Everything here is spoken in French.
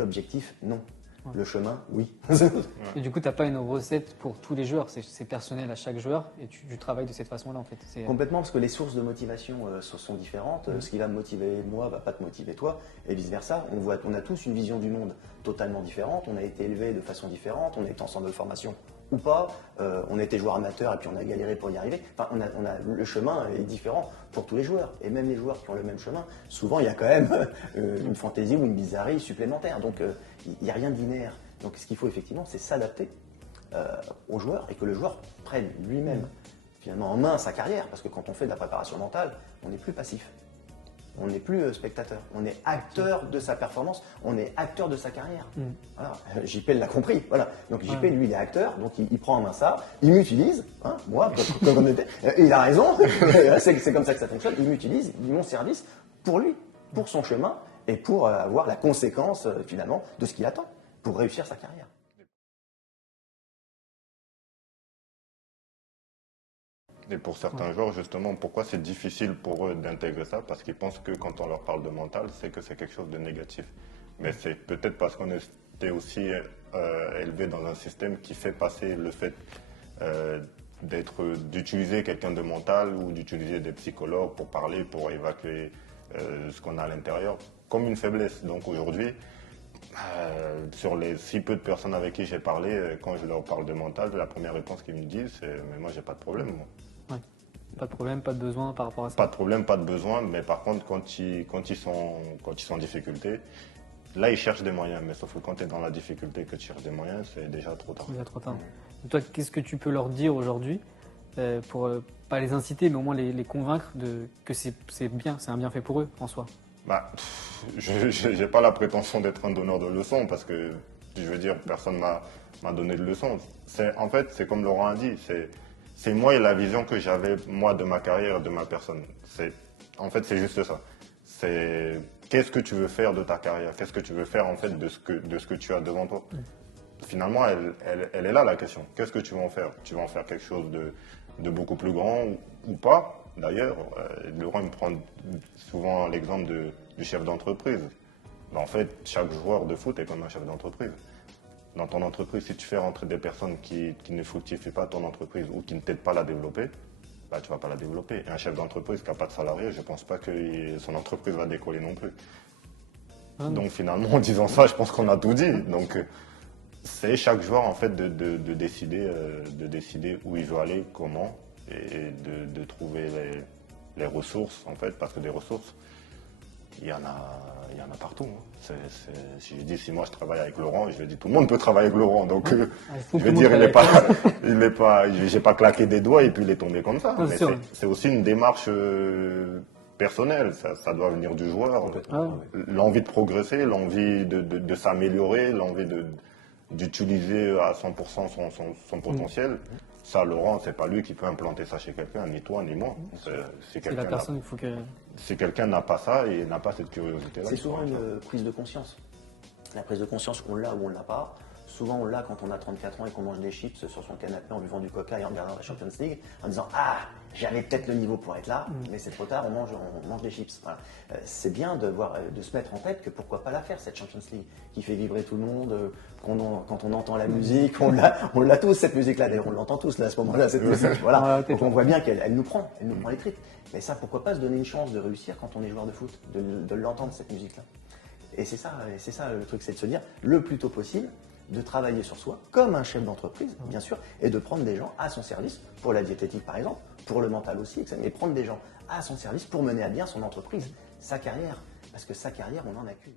L'objectif, non. Ouais. Le chemin, oui. Et du coup, tu n'as pas une recette pour tous les joueurs, c'est personnel à chaque joueur et tu travailles de cette façon-là en fait. Complètement, parce que les sources de motivation sont différentes. Ce qui va me motiver moi va pas te motiver toi, et vice-versa. On a tous une vision du monde totalement différente, on a été élevés de façon différente, on a été en centre de formation ou pas, on a été joueur amateur et puis on a galéré pour y arriver. Enfin, le chemin est différent pour tous les joueurs. Et même les joueurs qui ont le même chemin, souvent il y a quand même une fantaisie ou une bizarrerie supplémentaire. Donc il n'y a rien de linéaire. Donc ce qu'il faut effectivement, c'est s'adapter au joueur et que le joueur prenne lui-même finalement en main sa carrière. Parce que quand on fait de la préparation mentale, on n'est plus passif. On n'est plus spectateur, on est acteur de sa performance, on est acteur de sa carrière. Voilà. JP l'a compris. Voilà. Donc JP, lui, il est acteur, donc il prend en main ça, il m'utilise, hein, moi, comme on était, et il a raison, c'est comme ça que ça fonctionne, il m'utilise, il dit mon service pour lui, pour son chemin, et pour avoir la conséquence, finalement, de ce qu'il attend, pour réussir sa carrière. Et pour certains joueurs, justement, pourquoi c'est difficile pour eux d'intégrer ça? Parce qu'ils pensent que quand on leur parle de mental, c'est que c'est quelque chose de négatif. Mais c'est peut-être parce qu'on était aussi élevé dans un système qui fait passer le fait d'utiliser quelqu'un de mental ou d'utiliser des psychologues pour parler, pour évacuer ce qu'on a à l'intérieur, comme une faiblesse. Donc aujourd'hui, sur les si peu de personnes avec qui j'ai parlé, quand je leur parle de mental, la première réponse qu'ils me disent, c'est « mais moi j'ai pas de problème, moi ». Ouais. Pas de problème, pas de besoin par rapport à ça. Pas de problème, pas de besoin, mais par contre, quand ils sont en difficulté, là, ils cherchent des moyens. Mais sauf que quand tu es dans la difficulté, que tu cherches des moyens, c'est déjà trop tard. C'est déjà trop tard. Et toi, qu'est-ce que tu peux leur dire aujourd'hui pour pas les inciter, mais au moins les convaincre que c'est bien, c'est un bienfait pour eux en soi? Bah, je n'ai pas la prétention d'être un donneur de leçons parce que, je veux dire, personne m'a donné de leçons. En fait, c'est comme Laurent a dit, c'est moi et la vision que j'avais, moi, de ma carrière, de ma personne. En fait, c'est juste ça. C'est qu'est-ce que tu veux faire de ta carrière? Qu'est-ce que tu veux faire, en fait, de ce que tu as devant toi? Finalement, elle est là, la question. Qu'est-ce que tu vas en faire? Tu vas en faire quelque chose de beaucoup plus grand ou pas? D'ailleurs, Laurent me prend souvent l'exemple du chef d'entreprise. En fait, chaque joueur de foot est comme un chef d'entreprise. Dans ton entreprise, si tu fais rentrer des personnes qui ne fructifient pas ton entreprise ou qui ne t'aident pas à la développer, bah, tu ne vas pas la développer. Et un chef d'entreprise qui n'a pas de salarié, je ne pense pas que son entreprise va décoller non plus. Donc finalement, en disant ça, je pense qu'on a tout dit. Donc c'est chaque joueur en fait de décider où il veut aller, comment, et de trouver les ressources en fait, parce que des ressources, il y en a partout. Hein. Si je dis si moi je travaille avec Laurent, je dis tout le monde peut travailler avec Laurent. Donc je veux dire, j'ai pas claqué des doigts et puis il est tombé comme ça. Mais c'est aussi une démarche personnelle. Ça doit venir du joueur. L'envie de progresser, l'envie de s'améliorer, l'envie d'utiliser à 100% son potentiel. Ça, Laurent, c'est pas lui qui peut implanter ça chez quelqu'un, ni toi, ni moi. C'est la personne, il faut que... Si quelqu'un n'a pas ça et n'a pas cette curiosité-là... C'est souvent une prise de conscience. La prise de conscience, on l'a ou on ne l'a pas. Souvent, on l'a quand on a 34 ans et qu'on mange des chips sur son canapé en buvant du coca et en regardant la Champions League, en disant « Ah, j'avais peut-être le niveau pour être là, mais c'est trop tard, on mange des chips. Voilà. » C'est bien de se mettre en tête que pourquoi pas la faire, cette Champions League, qui fait vibrer tout le monde. Quand on entend la musique, on l'a tous, cette musique-là. D'ailleurs, on l'entend tous là, à ce moment-là, cette musique. Voilà. Donc, on voit bien qu'elle nous prend les tripes. Mais ça, pourquoi pas se donner une chance de réussir quand on est joueur de foot, de l'entendre, cette musique-là. Et c'est ça le truc, c'est de se dire le plus tôt possible, de travailler sur soi comme un chef d'entreprise, bien sûr, et de prendre des gens à son service, pour la diététique par exemple, pour le mental aussi, mais prendre des gens à son service pour mener à bien son entreprise, sa carrière, parce que sa carrière, on n'en a qu'une.